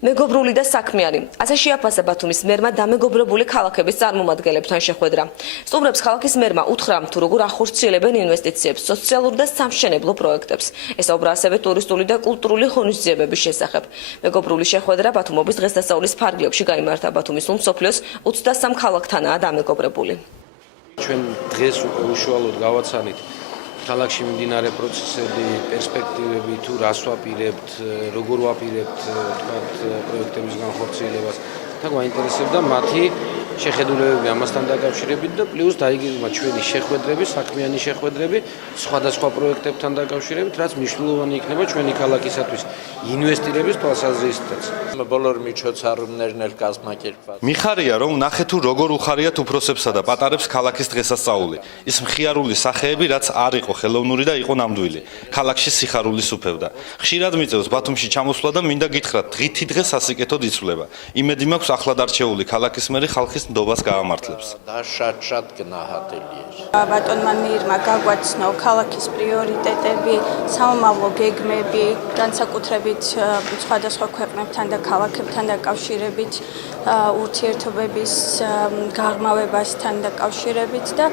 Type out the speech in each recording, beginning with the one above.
მეგობრული და საქმიანი. ასე შეაფასა ბათუმის მერმა დამეგობრებული ქალაქების წარმომადგენლებთან შეხვედრა. სტუმრებს ქალაქის მერმა უთხრა, თუ როგორ ახორციელებენ ინვესტიციებს სოციალურ და სამშენებლო პროექტებს. ესაუბრა ასევე ტურისტული და კულტურული ღონისძიებების შესახებ. მეგობრული შეხვედრა ბათუმობის დღესდასწაულის ფარგლებში გაიმართა. ბათუმის მსოფლიოს 23 ქალაქთანაა დამეგობრებული. ჩვენ დღეს უკვე უშუალოდ გავაცანით ქალაქში მიმდინარე პროცესები, პერსპექტივები, თუ რას ვაპირებთ, როგორ ვაპირებთ, თქვათ, პროექტების განხორციელებას. თან გვაინტერესებდა მათი შეხედულებები ამასთან დაკავშირებით და პლუს დაიგეგმა ჩვენი შეხვედრები, საქმიანი შეხვედრები სხვადასხვა პროექტებთან დაკავშირებით, რაც მნიშვნელოვანი იქნება ჩვენი ქალაქისათვის ინვესტირების თვალსაზრისითაც. მიხარია, რომ ნახეთ თუ როგორ უხარიათ უფროსებსა და პატარებს ქალაქის დღესასწაული. ის მხიარული სახეები, რაც არ იყო ხელოვნური და იყო ნამდვილი. ქალაქში სიხარულის უფევდა. ხშირად მიწევს ბათუმში ჩამოსვლა და მინდა გითხრათ, დღითი დღე სასიკეთოდ იცვლება. იმედი მაქვს ახლად არჩეული ქალაქის მერი ხალხის ნდობას გაამართლებს. ბატონმა მირმა გაგვაცნო ქალაქის პრიორიტეტები, სამომავლო გეგმები, განსაკუთრებით სხვადასხვა ქვეყნებთან და ქალაქებთან დაკავშირებით, ურთიერთობების გაღრმავებასთან დაკავშირებით და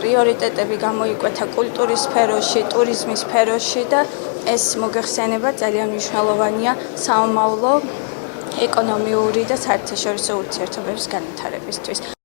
პრიორიტეტები გამოიკვეთა კულტურის სფეროში, ტურიზმის სფეროში და ეს მოგეხსენება ძალიან მნიშვნელოვანია სამომავლო ეკონომიური და საერთაშორისო ურთიერთობების განვითარებისთვის.